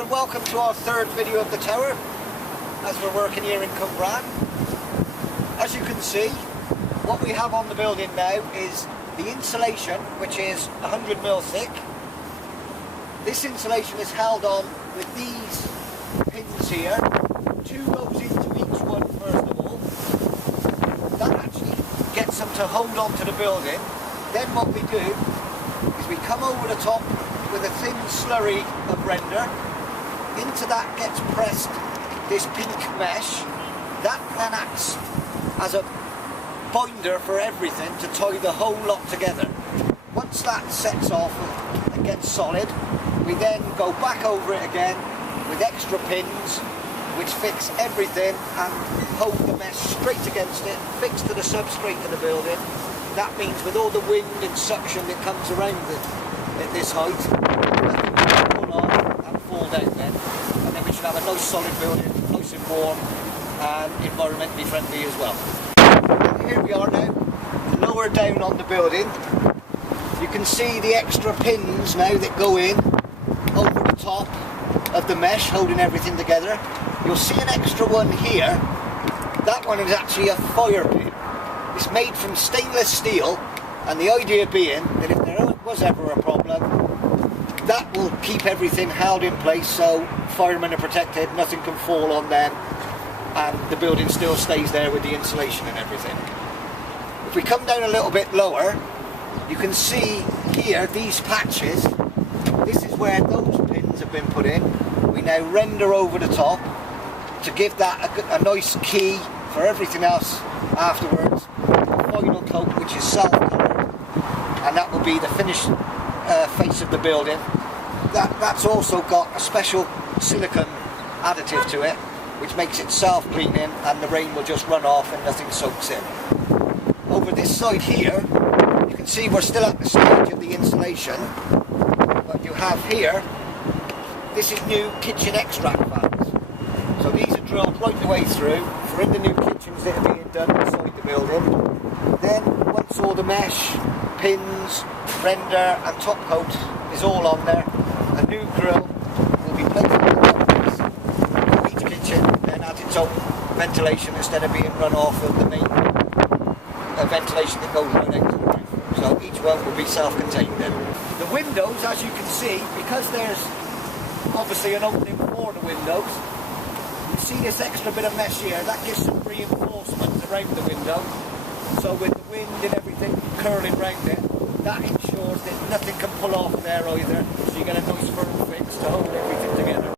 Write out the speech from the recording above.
Hello and welcome to our third video of the tower as we're working here in Bron. As you can see, what we have on the building now is the insulation, which is 100mm thick. This insulation is held on with these pins here. Two goes into each one first of all. That actually gets them to hold on to the building. Then what we do is we come over the top with a thin slurry of render. Into that gets pressed this pink mesh. That then acts as a binder for everything to tie the whole lot together. Once that sets off and gets solid, we then go back over it again with extra pins which fix everything and hold the mesh straight against it, fixed to the substrate of the building. That means with all the wind and suction that comes around it at this height, nothing can pull off and fall down then. And then we should have a nice solid building, nice and warm and environmentally friendly as well. And here we are now, lower down on the building. You can see the extra pins now that go in over the top of the mesh holding everything together. You'll see an extra one here. That one is actually a fire pin. It's made from stainless steel, and the idea being that if there was ever a problem, that will keep everything held in place so firemen are protected, nothing can fall on them, and the building still stays there with the insulation and everything. If we come down a little bit lower, you can see here these patches. This is where those pins have been put in. We now render over the top to give that a nice key for everything else afterwards. Final coat, which is self-coloured, and that will be the finished face of the building. That's also got a special silicone additive to it, which makes it self-cleaning, and the rain will just run off and nothing soaks in. Over this side here, you can see we're still at the stage of the insulation. What you have here, this is new kitchen extract fans. So these are drilled right the way through for in the new kitchens that are being done inside the building. Then once all the mesh, pins, render and top coat is all on there, a new grill will be placed on the top of each kitchen, then add its own ventilation instead of being run off of the main ventilation that goes right out to the roof. So each one will be self-contained then. The windows, as you can see, because there's obviously an opening for the windows, you see this extra bit of mesh here, that gives some reinforcement around the window. So with the wind and everything curling round it, that ensures that nothing can pull off there either. So you get a nice firm fix to hold